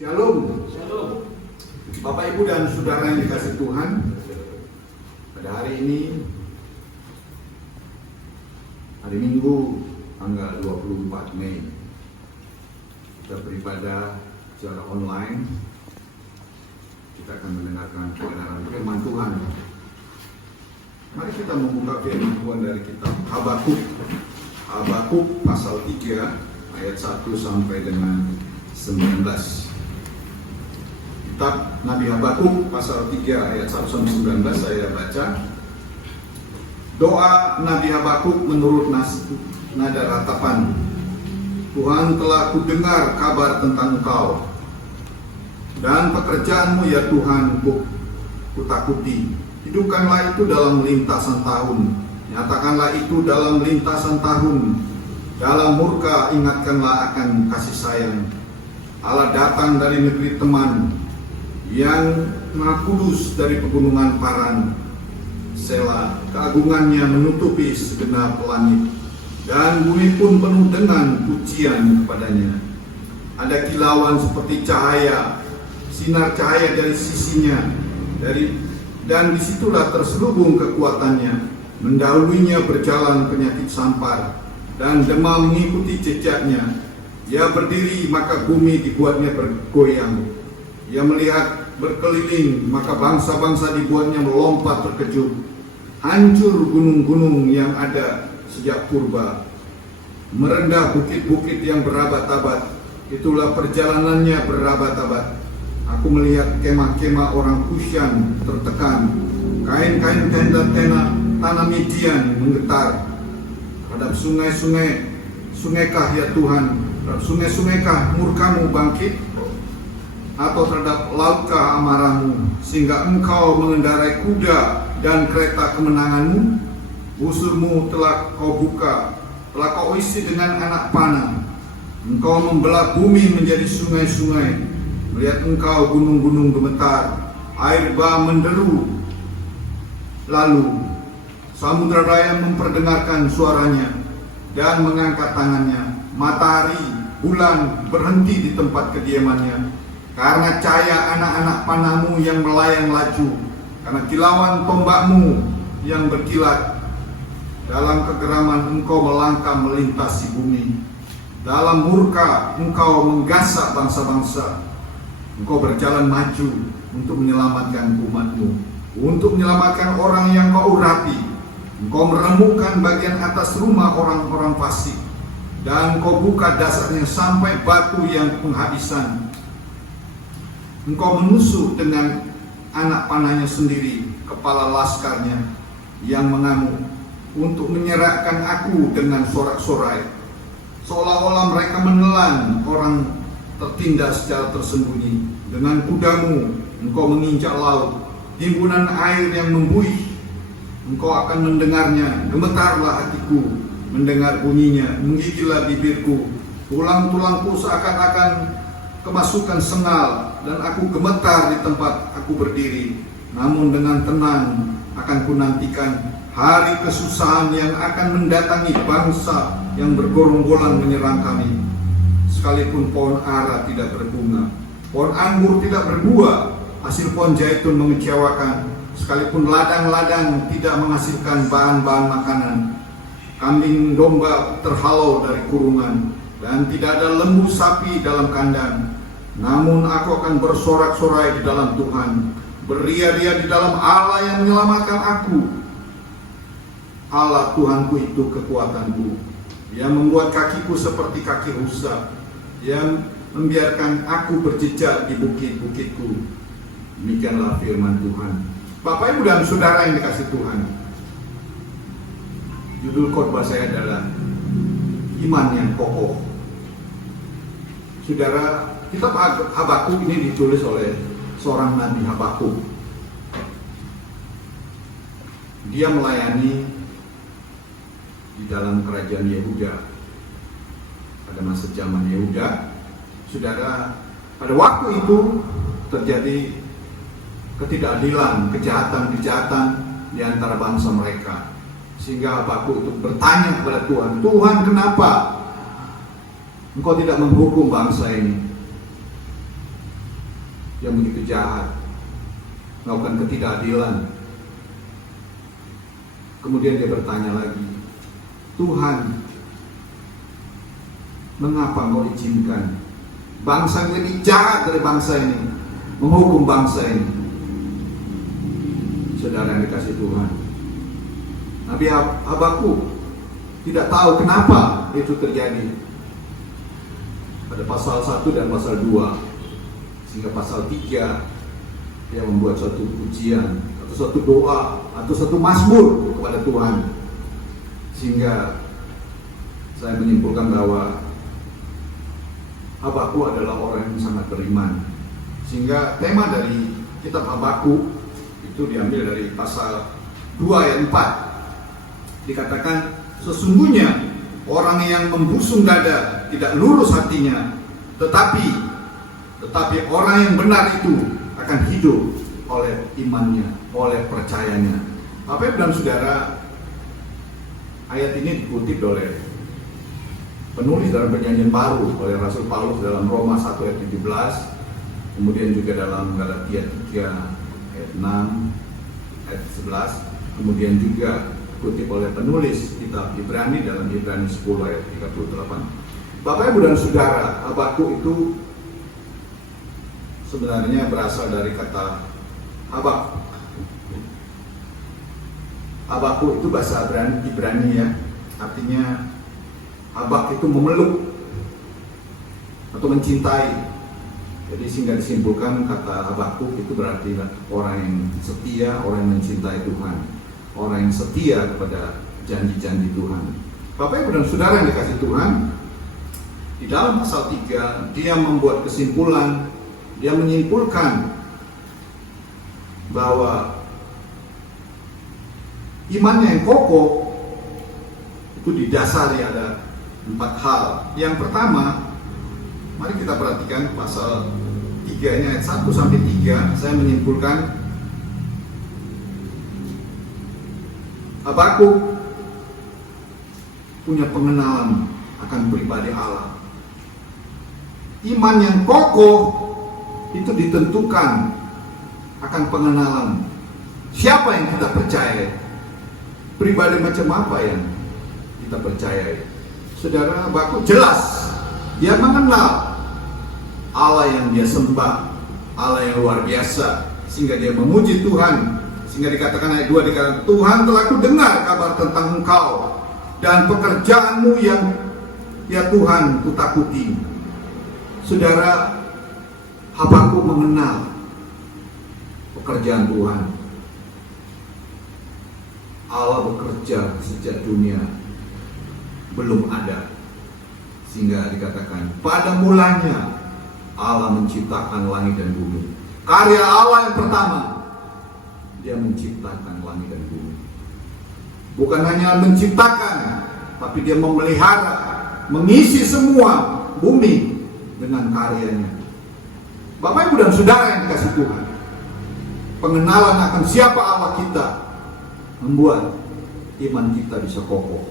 Shalom. Shalom. Bapak, Ibu, dan Saudara yang dikasihi Tuhan, pada hari ini, hari Minggu, tanggal 24 Mei, kita beribadah secara online. Kita akan mendengarkan kebenaran firman Tuhan. Mari kita membuka firman Tuhan dari kitab Habakuk pasal 3 ayat 1 sampai dengan 19. Kitab Nabi Habakuk pasal 3 ayat 1 sampai 19 saya baca. Doa Nabi Habakuk menurut nada ratapan. Tuhan, telah kudengar kabar tentang Engkau dan pekerjaanmu ya Tuhan, kutakuti. Hidupkanlah itu dalam lintasan tahun, nyatakanlah itu dalam lintasan tahun. Dalam murka ingatkanlah akan kasih sayang. Allah datang dari negeri teman, yang Maha Kudus dari pegunungan Paran. Sela, keagungannya menutupi segenap langit, dan bumi pun penuh dengan pujian kepadanya. Ada kilauan seperti cahaya, sinar cahaya dari sisinya, dan disitulah terselubung kekuatannya. Mendahulunya berjalan penyakit sampar, dan demam mengikuti jejaknya. Ia berdiri, maka bumi dibuatnya bergoyang. Ia melihat berkeliling, maka bangsa-bangsa dibuatnya melompat terkejut. Hancur gunung-gunung yang ada sejak purba, merendah bukit-bukit yang berabad-abad. Itulah perjalanannya berabad-abad. Aku melihat kemah-kemah orang Kusyan tertekan, kain-kain tenda-tenda tanah Midian menggetar. Terhadap sungai-sungai, sungaikah ya Tuhan, terhadap sungai-sungaikah murkamu bangkit? Atau terhadap lautkah amarahmu, sehingga engkau mengendarai kuda dan kereta kemenanganmu? Busurmu telah kau buka, telah kau isi dengan anak panah. Engkau membelah bumi menjadi sungai-sungai. Melihat engkau gunung-gunung gemetar, air bah menderu. Lalu samudra raya memperdengarkan suaranya dan mengangkat tangannya. Matahari, bulan berhenti di tempat kediamannya, karena cahaya anak-anak panahmu yang melayang laju, karena kilauan tombakmu yang berkilat. Dalam kegeraman engkau melangkah melintasi bumi. Dalam murka engkau menggasak bangsa-bangsa. Engkau berjalan maju untuk menyelamatkan umatmu, untuk menyelamatkan orang yang kau urapi. Engkau meremukkan bagian atas rumah orang-orang fasik, dan kau buka dasarnya sampai batu yang penghabisan. Engkau menusuk dengan anak panahnya sendiri, kepala laskarnya yang mengamuk, untuk menyerahkan aku dengan sorak-sorai. Seolah-olah mereka menelan orang tertindas secara tersembunyi. Dengan kudamu engkau menginjak laut, timbunan air yang membuih. Engkau akan mendengarnya, gemetarlah hatiku mendengar bunyinya, menggigillah bibirku. Tulang-tulangku seakan-akan kemasukan sengal, dan aku gemetar di tempat aku berdiri. Namun dengan tenang akan kunantikan hari kesusahan yang akan mendatangi bangsa yang bergorong-golang menyerang kami. Sekalipun pohon ara tidak berbunga, pohon anggur tidak berbuah, hasil pohon zaitun mengecewakan. Sekalipun ladang-ladang tidak menghasilkan bahan-bahan makanan, kambing domba terhalau dari kurungan, dan tidak ada lembu sapi dalam kandang. Namun aku akan bersorak-sorai di dalam Tuhan, beria-ria di dalam Allah yang menyelamatkan aku. Allah Tuhanku itu kekuatanku. Dia membuat kakiku seperti kaki rusa, yang membiarkan aku berjejak di bukit-bukitku. Demikianlah firman Tuhan. Bapak, Ibu, dan Saudara yang dikasihi Tuhan, judul khotbah saya adalah iman yang kokoh. Saudara, kitab Habakuk ini ditulis oleh seorang Nabi Habakuk. Dia melayani di dalam kerajaan Yehuda pada masa zaman Yehuda. Saudara, pada waktu itu terjadi ketidakadilan, kejahatan-kejahatan di antara bangsa mereka, sehingga Habakuk itu bertanya kepada Tuhan, Tuhan, kenapa Engkau tidak menghukum bangsa ini? yang begitu jahat, melakukan ketidakadilan. Kemudian dia bertanya lagi, Tuhan, mengapa Engkau izinkan bangsa yang lebih jahat dari bangsa ini menghukum bangsa ini? Saudara yang dikasih Tuhan, Nabi Habakuk tidak tahu kenapa itu terjadi pada pasal 1 dan pasal 2, sehingga pasal 3 dia membuat suatu pujian atau suatu doa atau suatu mazmur kepada Tuhan, sehingga saya menyimpulkan bahwa Habakuk adalah orang yang sangat beriman. Sehingga tema dari kitab Habakuk itu diambil dari pasal 2 ayat 4. Dikatakan, sesungguhnya orang yang membusung dada tidak lurus hatinya, tetapi orang yang benar itu akan hidup oleh imannya, oleh percayanya. Bapak dan saudara, ayat ini dikutip oleh penulis dalam Perjanjian Baru oleh Rasul Paulus dalam Roma 1 ayat 17, kemudian juga dalam Galatia 3 ayat 6 ayat 11, kemudian juga dikutip oleh penulis kitab Ibrani dalam Ibrani 10 ayat 38. Bapak Ibu dan saudara, Habakuk itu sebenarnya berasal dari kata habak. Habakuk itu bahasa Ibrani ya, artinya habak itu memeluk atau mencintai. Jadi sehingga disimpulkan kata Habakuk itu berarti orang yang setia, orang yang mencintai Tuhan, orang yang setia kepada janji-janji Tuhan. Bapak Ibu dan saudara yang dikasih Tuhan, di dalam pasal 3 dia membuat kesimpulan, dia menyimpulkan bahwa imannya yang kokoh itu didasari ada 4 hal. Yang pertama, mari kita perhatikan pasal 3 ini ayat 1 sampai 3. Saya menyimpulkan Habakuk punya pengenalan akan pribadi Allah. Iman yang kokoh itu ditentukan akan pengenalan siapa yang kita percaya, pribadi macam apa yang kita percayai. Saudara, Habakuk jelas dia mengenal Allah yang dia sembah, Allah yang luar biasa, sehingga dia memuji Tuhan. Sehingga dikatakan ayat 2, dikatakan, Tuhan telah kudengar kabar tentang Engkau dan pekerjaanmu yang ya Tuhan kutakuti. Saudara, Habakuk mengenal pekerjaan Tuhan. Allah bekerja sejak dunia belum ada, sehingga dikatakan pada mulanya Allah menciptakan langit dan bumi. Karya Allah yang pertama, dia menciptakan langit dan bumi. Bukan hanya menciptakan, tapi dia memelihara, mengisi semua bumi dengan karyanya. Bapak Ibu dan saudara yang dikasih Tuhan, pengenalan akan siapa Allah kita membuat iman kita bisa kokoh.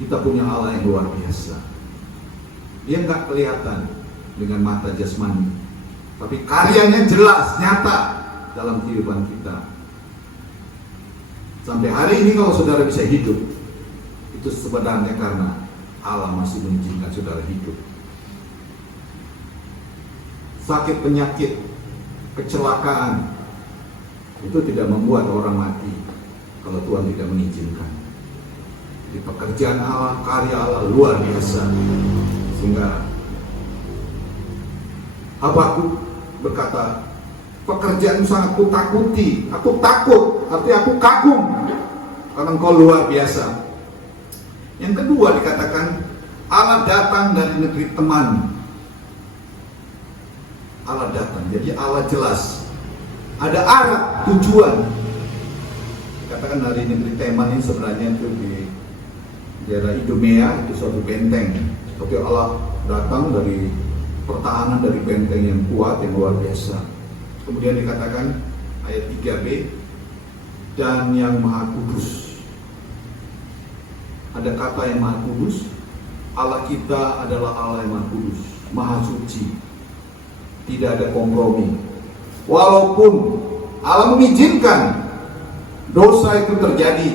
Kita punya Allah yang luar biasa. Dia nggak kelihatan dengan mata jasmani, tapi karyanya jelas, nyata dalam kehidupan kita. Sampai hari ini kalau saudara bisa hidup, itu sebenarnya karena Allah masih mengizinkan saudara hidup. Sakit, penyakit, kecelakaan itu tidak membuat orang mati kalau Tuhan tidak mengizinkan. Di pekerjaan Allah, karya Allah luar biasa. Sehingga Habakuk berkata, pekerjaanmu sangat kutakuti. Aku takut, artinya aku kagum karena Engkau luar biasa. Yang kedua dikatakan, Allah datang dari negeri teman. Allah datang, jadi Allah jelas ada arah, tujuan. Dikatakan dari negeri Teman ini sebenarnya itu di daerah Idumea, itu suatu benteng. Tapi Allah datang dari pertahanan dari benteng yang kuat, yang luar biasa. Kemudian dikatakan ayat 3b, dan yang maha kudus. Ada kata yang maha kudus. Allah kita adalah Allah yang maha kudus, maha suci. tidak ada kompromi. Walaupun Allah mengizinkan dosa itu terjadi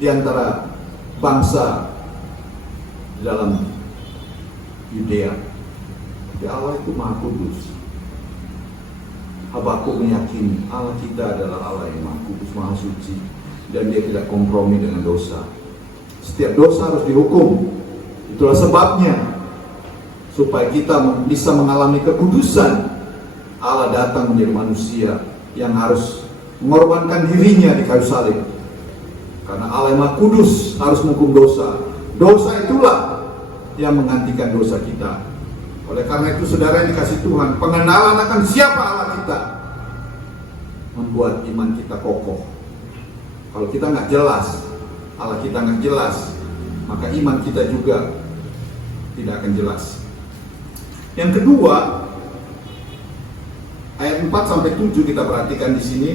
di antara bangsa di dalam Yudea, tapi Allah itu Maha Kudus. Habakuk meyakini Allah kita adalah Allah yang Maha Kudus, Maha Suci, dan Dia tidak kompromi dengan dosa. Setiap dosa harus dihukum. Itulah sebabnya supaya kita bisa mengalami kekudusan, Allah datang menjadi manusia yang harus mengorbankan dirinya di kayu salib. Karena Allah yang Maha Kudus harus menghukum dosa. Dosa itulah yang menggantikan dosa kita. Oleh karena itu, saudara yang dikasih Tuhan, pengenalan akan siapa Allah kita membuat iman kita kokoh. Kalau kita nggak jelas, Allah kita nggak jelas, maka iman kita juga tidak akan jelas. Yang kedua, ayat 4-7 kita perhatikan di sini.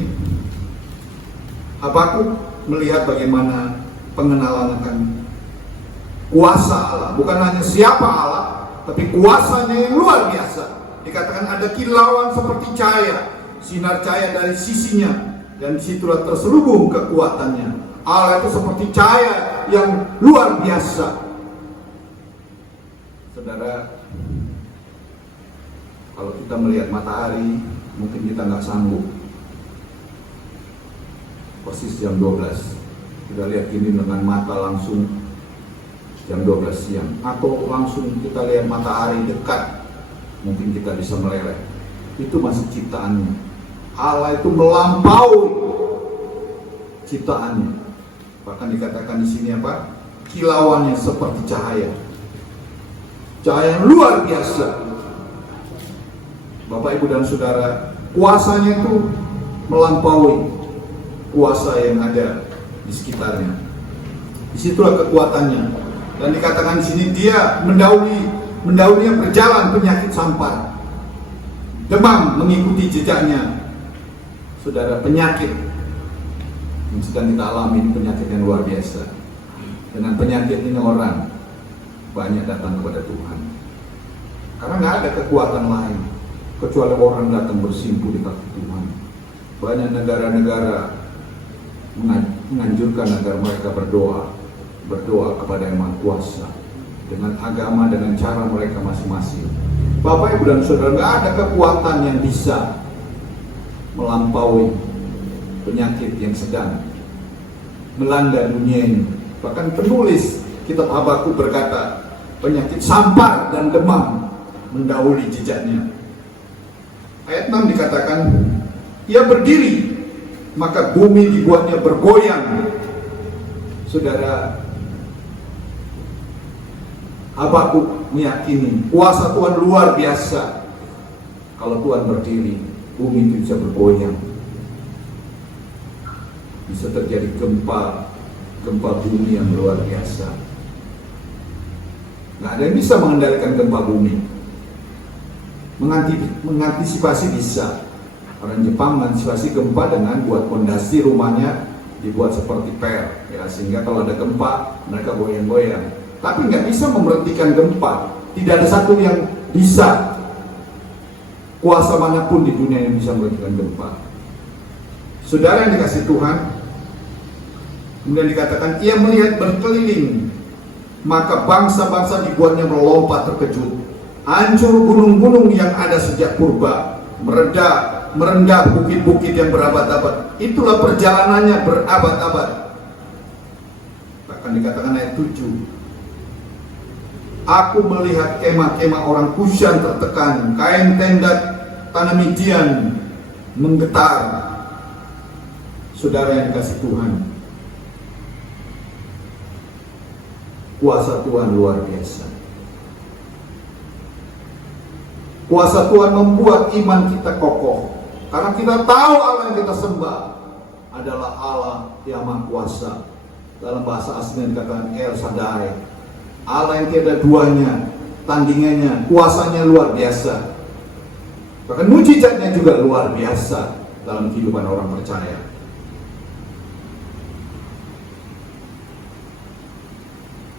Habakuk melihat bagaimana pengenalan akan kuasa Allah, bukan hanya siapa Allah, tapi kuasanya yang luar biasa. Dikatakan ada kilauan seperti cahaya, sinar cahaya dari sisinya, dan disitulah terselubung kekuatannya. Allah itu seperti cahaya yang luar biasa. Saudara, kalau kita melihat matahari, mungkin kita nggak sanggup. Persis jam 12, kita lihat ini dengan mata langsung jam 12 siang, atau langsung kita lihat matahari dekat, mungkin kita bisa meleleh. Itu masih ciptaannya. Allah itu melampaui ciptaannya. Bahkan dikatakan di sini apa? Kilauannya seperti cahaya. Cahaya yang luar biasa. Bapak, Ibu, dan Saudara, kuasanya itu melampaui kuasa yang ada di sekitarnya. Disitulah kekuatannya. Dan dikatakan di sini dia mendahulunya berjalan penyakit sampar. Demam mengikuti jejaknya. Saudara, penyakit yang sedang kita alami ini penyakit yang luar biasa. Dengan penyakit ini orang banyak datang kepada Tuhan. Karena nggak ada kekuatan lain kecuali orang datang bersimpuh di kaki Tuhan. Banyak negara-negara menganjurkan agar mereka berdoa kepada Yang Maha Kuasa dengan agama, dengan cara mereka masing-masing. Bapak, Ibu, dan Saudara, nggak ada kekuatan yang bisa melampaui penyakit yang sedang melanda dunia ini. Bahkan penulis kitab Habakuk berkata, penyakit sampar dan demam mendahului jejaknya. Ayat 6 dikatakan, ia berdiri, maka bumi dibuatnya bergoyang. Saudara, Habakuk meyakini kuasa Tuhan luar biasa. Kalau Tuhan berdiri, bumi itu bisa bergoyang. Bisa terjadi gempa bumi yang luar biasa. Nggak ada yang bisa mengendalikan gempa bumi. Mengantisipasi bisa. Orang Jepang mengantisipasi gempa dengan buat fondasi rumahnya dibuat seperti per, ya, sehingga kalau ada gempa mereka goyang-goyang. Tapi nggak bisa memberhentikan gempa. Tidak ada satu yang bisa, kuasa manapun di dunia yang bisa memberhentikan gempa. Saudara yang dikasih Tuhan, kemudian dikatakan ia melihat berkeliling, maka bangsa-bangsa dibuatnya melompat terkejut. Hancur gunung-gunung yang ada sejak purba, merendah bukit-bukit yang berabad-abad. Itulah perjalanannya berabad-abad. Bahkan dikatakan ayat 7, aku melihat kemah-kemah orang Kushan tertekan, kain tenda tanah Midian menggetar. Saudara yang dikasih Tuhan, kuasa Tuhan luar biasa. Kuasa Tuhan membuat iman kita kokoh, karena kita tahu Allah yang kita sembah adalah Allah yang Maha Kuasa. Dalam bahasa aslinya dikatakan El Shaddai, Allah yang tiada duanya, tandingannya, kuasanya luar biasa. Bahkan mujizatnya juga luar biasa dalam kehidupan orang percaya.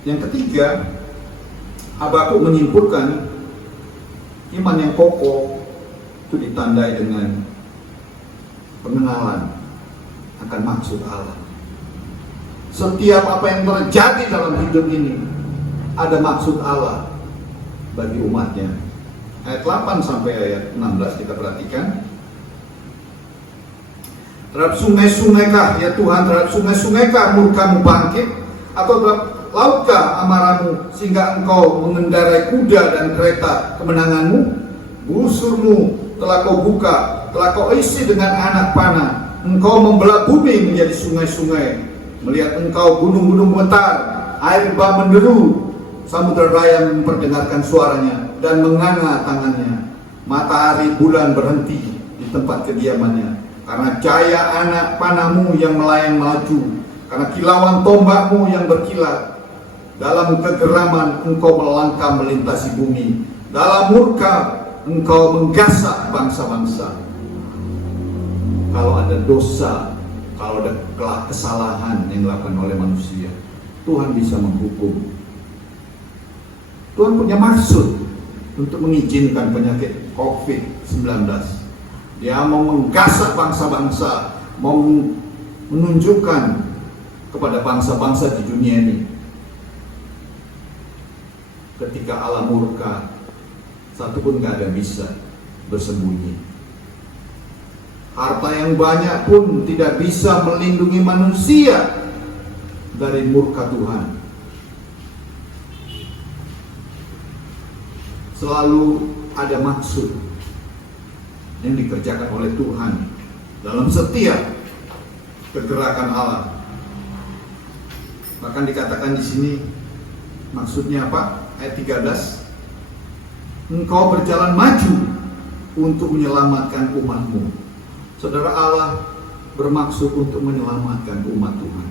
Yang ketiga, Habakuk menyimpulkan iman yang kokoh itu ditandai dengan pengenalan akan maksud Allah. Setiap apa yang terjadi dalam hidup ini ada maksud Allah bagi umatnya. Ayat 8 sampai ayat 16 kita perhatikan. Terhadap sungai-sungaikah ya Tuhan, terhadap sungai-sungaikah murkamu bangkit, atau terhadap lautkah amarahmu sehingga engkau mengendarai kuda dan kereta kemenanganmu? Busurmu telah kau buka, telah kau isi dengan anak panah. Engkau membelah bumi menjadi sungai-sungai. Melihat engkau gunung-gunung gemetar, air bah menderu, samudera raya memperdengarkan suaranya dan menganga tangannya. Matahari bulan berhenti di tempat kediamannya, karena cahaya anak panahmu yang melayang maju, karena kilauan tombakmu yang berkilat. Dalam kegeraman engkau melangkah melintasi bumi, dalam murka engkau menggasak bangsa-bangsa. Kalau ada dosa, kalau ada kesalahan yang dilakukan oleh manusia, Tuhan bisa menghukum. Tuhan punya maksud untuk mengizinkan penyakit COVID-19. Dia mau menggasak bangsa-bangsa, mau menunjukkan kepada bangsa-bangsa di dunia ini. Ketika Allah murka, satu pun gak ada bisa bersembunyi. Harta yang banyak pun tidak bisa melindungi manusia dari murka Tuhan. Selalu ada maksud yang dikerjakan oleh Tuhan dalam setiap pergerakan Allah. Bahkan dikatakan di sini, maksudnya apa? Ayat 13, engkau berjalan maju untuk menyelamatkan umatmu. Saudara, Allah bermaksud untuk menyelamatkan umat Tuhan.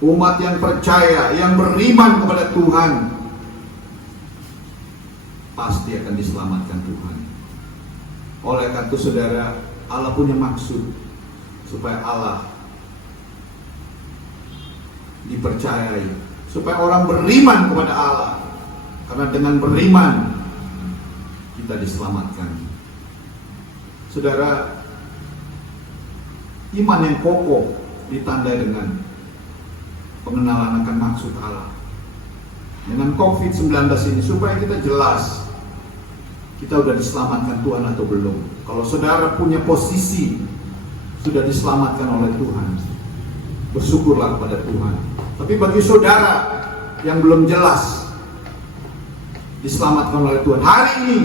Umat yang percaya, yang beriman kepada Tuhan, pasti akan diselamatkan Tuhan. Oleh karena itu saudara, Allah punya maksud supaya Allah dipercayai, supaya orang beriman kepada Allah. Karena dengan beriman kita diselamatkan. Saudara, iman yang kokoh ditandai dengan pengenalan akan maksud Allah. Dengan COVID-19 ini supaya kita jelas kita sudah diselamatkan Tuhan atau belum. Kalau saudara punya posisi sudah diselamatkan oleh Tuhan, bersyukurlah kepada Tuhan. Tapi bagi saudara yang belum jelas diselamatkan oleh Tuhan, hari ini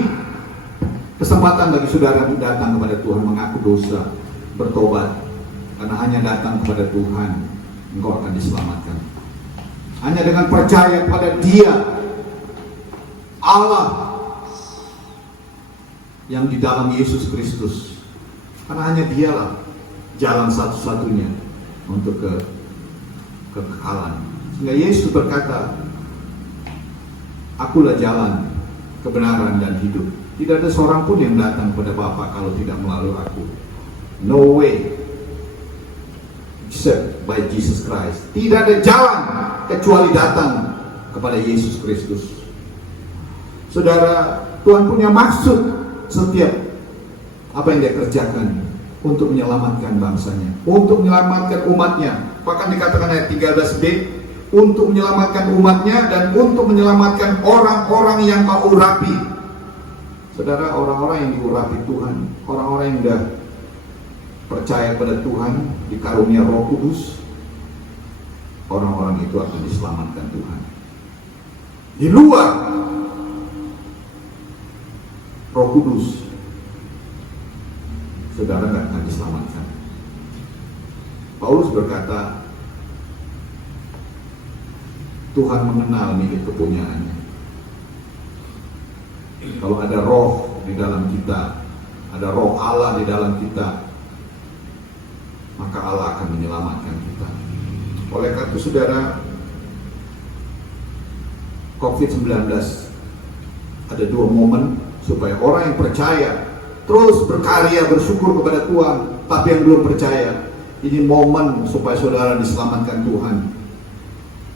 kesempatan bagi saudara untuk datang kepada Tuhan, mengaku dosa, bertobat. Karena hanya datang kepada Tuhan engkau akan diselamatkan. Hanya dengan percaya pada Dia, Allah yang di dalam Yesus Kristus. Karena hanya Dialah jalan satu-satunya untuk kekekalan. Sehingga Yesus berkata, akulah jalan, kebenaran dan hidup. Tidak ada seorang pun yang datang kepada Bapa kalau tidak melalui aku. No way except by Jesus Christ. Tidak ada jalan kecuali datang kepada Yesus Kristus. Saudara, Tuhan punya maksud setiap apa yang Dia kerjakan untuk menyelamatkan bangsanya, untuk menyelamatkan umatnya. Bahkan dikatakan ayat 13b, untuk menyelamatkan umatnya dan untuk menyelamatkan orang-orang yang kau urapi. Saudara, orang-orang yang diurapi Tuhan, orang-orang yang sudah percaya pada Tuhan, dikarunia Roh Kudus, orang-orang itu akan diselamatkan Tuhan. Di luar Roh Kudus, saudara nggak akan diselamatkan. Paulus berkata, Tuhan mengenal milik kepunyaannya. Kalau ada roh di dalam kita, ada roh Allah di dalam kita, maka Allah akan menyelamatkan kita. Oleh karena itu saudara, COVID-19 ada dua momen supaya orang yang percaya terus berkarya bersyukur kepada Tuhan. Tapi yang belum percaya, ini momen supaya saudara diselamatkan Tuhan.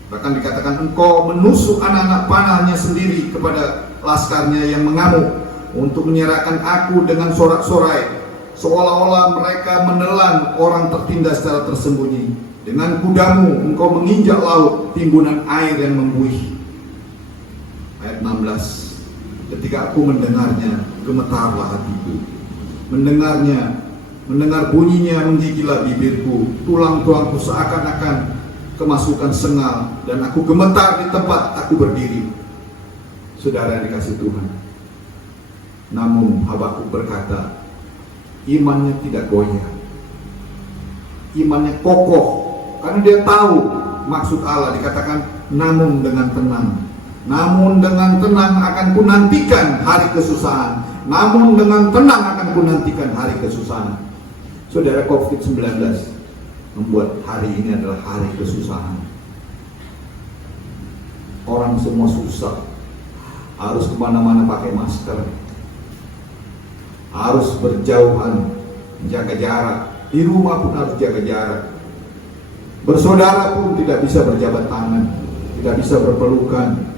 Bahkan dikatakan engkau menusuk anak-anak panahnya sendiri kepada laskarnya yang mengamuk. untuk menyerahkan aku dengan sorak-sorai, seolah-olah mereka menelan orang tertindas secara tersembunyi. Dengan kudamu engkau menginjak laut, timbunan air yang membuih. Ayat 16. Ketika aku mendengarnya, gemetarlah hatiku. Mendengar bunyinya menggigillah bibirku, tulang-tulangku seakan-akan kemasukan sengal, dan aku gemetar di tempat aku berdiri. Saudara yang dikasihi Tuhan, namun Habakuk berkata, imannya tidak goyah, imannya kokoh, karena dia tahu maksud Allah. Dikatakan, namun dengan tenang akan kunantikan hari kesusahan. Namun dengan tenang akan kunantikan hari kesusahan. Saudara, COVID-19 membuat hari ini adalah hari kesusahan. Orang semua susah, harus kemana-mana pakai masker, harus berjauhan, menjaga jarak. Di rumah pun harus jaga jarak. Bersaudara pun tidak bisa berjabat tangan, tidak bisa berpelukan.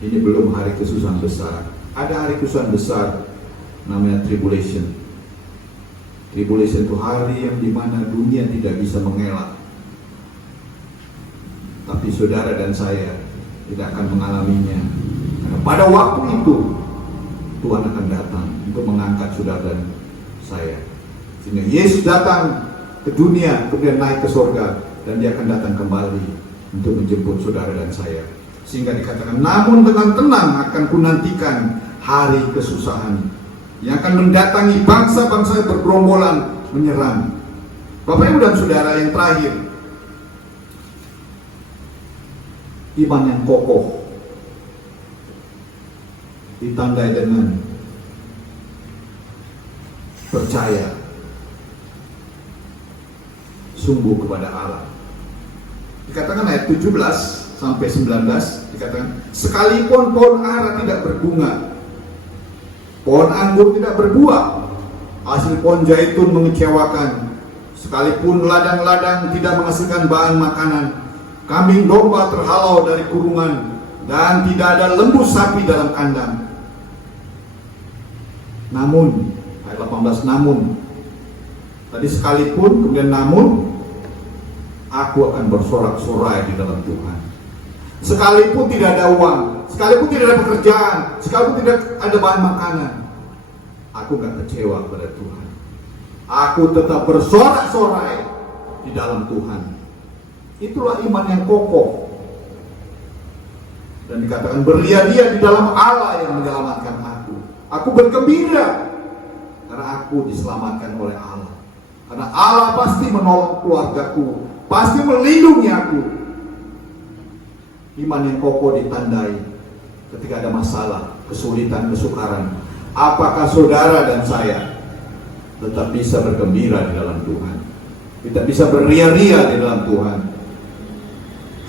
Ini belum hari kesusahan besar. Ada hari kesusahan besar, namanya tribulation. Tribulation itu hari yang dimana dunia tidak bisa mengelak. Tapi saudara dan saya tidak akan mengalaminya. Karena pada waktu itu Tuhan akan datang untuk mengangkat saudara dan saya. Sehingga Yesus datang ke dunia, kemudian naik ke surga, dan dia akan datang kembali untuk menjemput saudara dan saya. Sehingga dikatakan, namun dengan tenang akan kunantikan hari kesusahan yang akan mendatangi bangsa-bangsa bergerombolan menyerang. Bapak Ibu dan saudara, yang terakhir, iman yang kokoh ditandai dengan percaya sungguh kepada Allah. Dikatakan ayat 17 sampai 19, dikatakan, sekalipun pohon ara tidak berbunga, pohon anggur tidak berbuah, hasil pohon zaitun mengecewakan, sekalipun ladang-ladang tidak menghasilkan bahan makanan, kambing domba terhalau dari kurungan, dan tidak ada lembu sapi dalam kandang. Namun, ayat 18, namun, tadi sekalipun, kemudian namun, aku akan bersorak-sorai di dalam Tuhan. Sekalipun tidak ada uang, sekalipun tidak ada pekerjaan, sekalipun tidak ada bahan makanan, aku gak kecewa kepada Tuhan. Aku tetap bersorak-sorai di dalam Tuhan. Itulah iman yang kokoh. Dan dikatakan, beria-ria di dalam Allah yang menyelamatkan aku. Aku bergembira karena aku diselamatkan oleh Allah. Karena Allah pasti menolong keluargaku, pasti melindungi aku. Iman yang kokoh ditandai ketika ada masalah, kesulitan, kesukaran. Apakah saudara dan saya tetap bisa bergembira di dalam Tuhan? Kita bisa beria-ria di dalam Tuhan.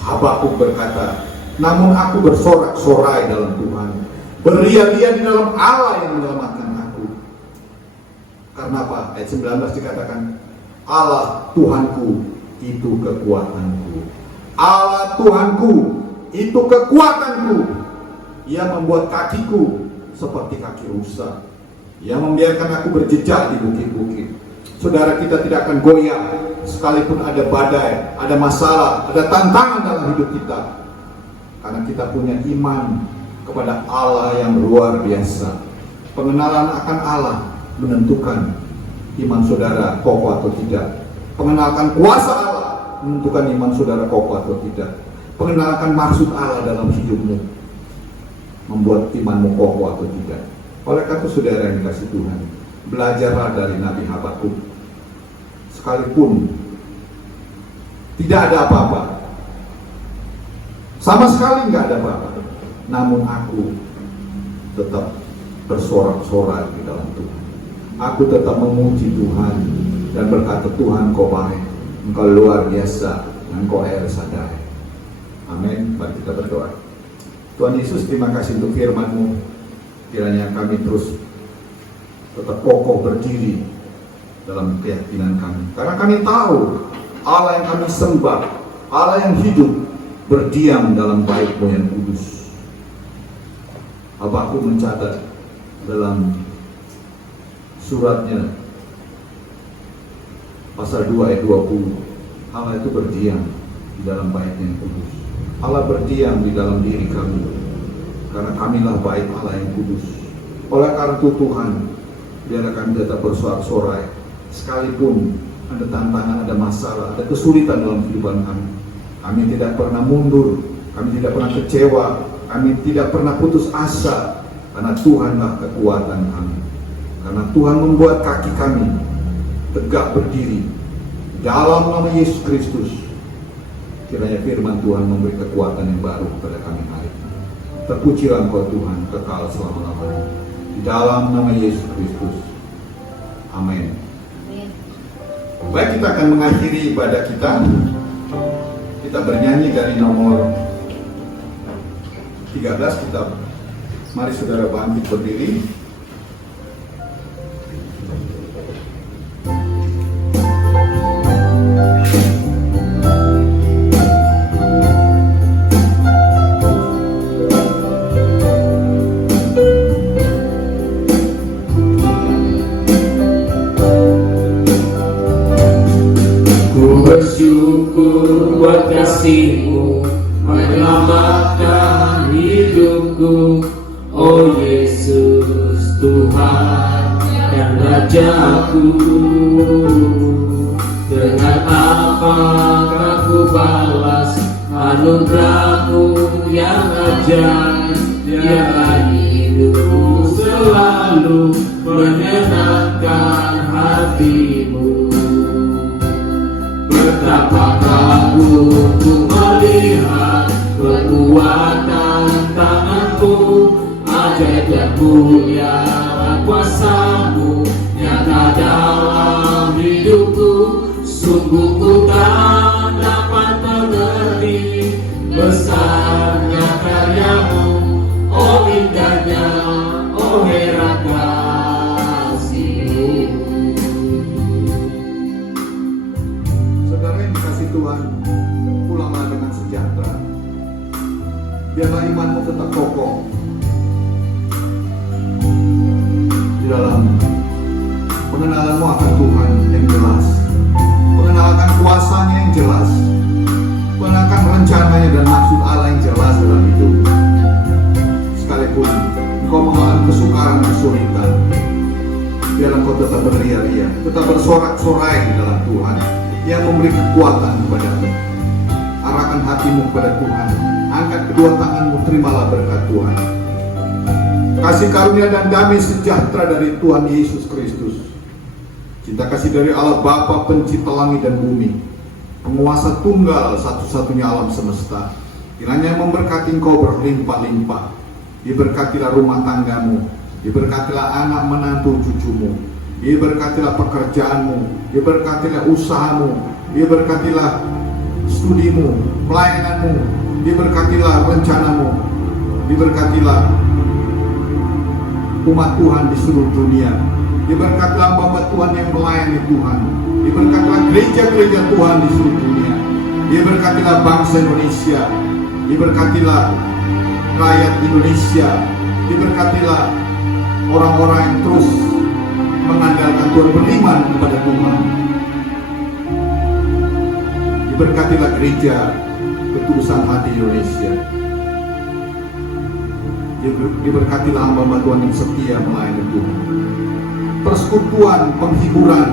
Habakuk berkata, namun aku bersorak-sorai dalam Tuhan, beria-ria di dalam Allah yang menyelamatkan aku. Karena apa? Ayat 19 dikatakan, Allah Tuhanku itu kekuatanku. Allah Tuhanku itu kekuatanku. Ia membuat kakiku seperti kaki rusa. Ia membiarkan aku berjejak di bukit-bukit. Saudara, kita tidak akan goyah sekalipun ada badai, ada masalah, ada tantangan dalam hidup kita. Karena kita punya iman kepada Allah yang luar biasa. Pengenalan akan Allah menentukan iman saudara kokoh atau tidak. Pengenalan kuasa Allah menentukan iman saudara kokoh atau tidak. Pengenalan maksud Allah dalam hidupmu membuat imanmu kokoh atau tidak. Oleh karena itu saudara yang dikasihi Tuhan, belajarlah dari Nabi Habakuk. Sekalipun tidak ada apa-apa, sama sekali nggak ada apa-apa, namun aku tetap bersorak-sorai di dalam Tuhan. Aku tetap memuji Tuhan dan berkata, Tuhan kau baik, engkau luar biasa, engkau El Shaddai. Amin. Mari kita berdoa. Tuhan Yesus, terima kasih untuk firman-Mu. Kiranya kami terus tetap kokoh berdiri dalam keyakinan kami. Karena kami tahu Allah yang kami sembah, Allah yang hidup, berdiam dalam bait-Mu yang kudus. Habakuk mencatat dalam suratnya pasal 2 ayat 20, Allah itu berdiam di dalam baitnya yang kudus. Allah berdiam di dalam diri kami, karena kamilah bait Allah yang kudus. Oleh karena itu Tuhan, biarlah kami tetap bersorak-sorai, sekalipun ada tantangan, ada masalah, ada kesulitan dalam kehidupan kami. Kami tidak pernah mundur, kami tidak pernah kecewa, kami tidak pernah putus asa, karena Tuhanlah kekuatan kami. Karena Tuhan membuat kaki kami tegak berdiri dalam nama Yesus Kristus. Kiranya firman Tuhan memberi kekuatan yang baru kepada kami hari ini. Terpujilah Engkau Tuhan, kekal selama-lamanya. Di dalam nama Yesus Kristus. Amin. Baik, kita akan mengakhiri ibadah kita. Kita bernyanyi dari nomor 13. Mari saudara bangkit berdiri. Bersyukur buat kasih-Mu menyelamatkan hidupku, oh Yesus Tuhan dan Rajaku. Dengan apakah ku balas anugerah-Mu yang ajaib, biarlah hidupku selalu menyenangkan hati-Mu. Betapa kagumku melihat kekuatan tangan-Mu, ajaib dan mulia kuasa-Mu nyata dalam hidupku. Sungguh ku tak dapat mengerti besarnya karya-Mu, oh indahnya, oh heran kasih-Mu. Tuhan, pulanglah dengan sejahtera. Biarlah imanmu tetap kokoh di dalam pengenalanmu akan Tuhan yang jelas, pengenalan kuasanya yang jelas, pengenalan rencananya dan maksud Allah yang jelas dalam hidup. Sekalipun engkau mengalami kesukaran, kesulitan, biarlah engkau tetap beria-ria, tetap bersorak-sorai di dalam Tuhan yang memberi kekuatan kepadamu. Arahkan hatimu kepada Tuhan, angkat kedua tanganmu, terimalah berkat Tuhan. Kasih karunia dan damai sejahtera dari Tuhan Yesus Kristus, cinta kasih dari Allah Bapa pencipta langit dan bumi, penguasa tunggal satu-satunya alam semesta, kiranya memberkati engkau berlimpah-limpah. Diberkatilah rumah tanggamu, diberkatilah anak menantu cucumu, diberkatilah pekerjaanmu, diberkatilah usahamu, diberkatilah studimu, pelayananmu, diberkatilah rencanamu, diberkatilah umat Tuhan di seluruh dunia, diberkatilah hamba Tuhan yang melayani Tuhan, diberkatilah gereja-gereja Tuhan di seluruh dunia, diberkatilah bangsa Indonesia, diberkatilah rakyat Indonesia, diberkatilah orang-orang yang terus mengandalkan Tuhan, beriman kepada Tuhan. Diberkatilah gereja ketulusan hati Indonesia. Diberkatilah hamba Tuhan yang setia melayani Tuhan. Persekutuan, penghiburan,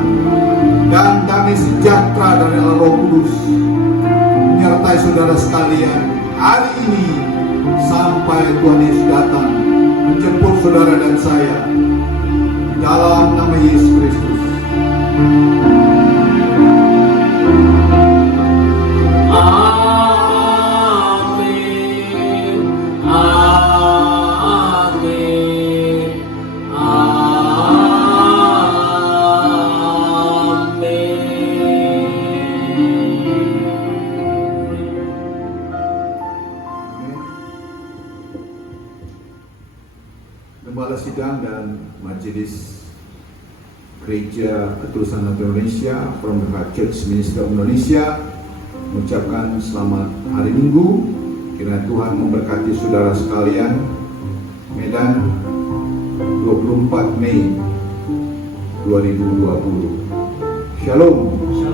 dan damai sejahtera dari Allah Roh Kudus menyertai saudara sekalian hari ini sampai Tuhan Yesus datang menjemput saudara dan saya. Dalam nama Yesus Kristus. Amin. Amin. Gembala sidang dan majelis Gereja Ketulusan Hati Indonesia, From the Heart Church Ministry of Indonesia, mengucapkan selamat hari Minggu. Kiranya Tuhan memberkati saudara sekalian. Medan 24 Mei 2020. Shalom.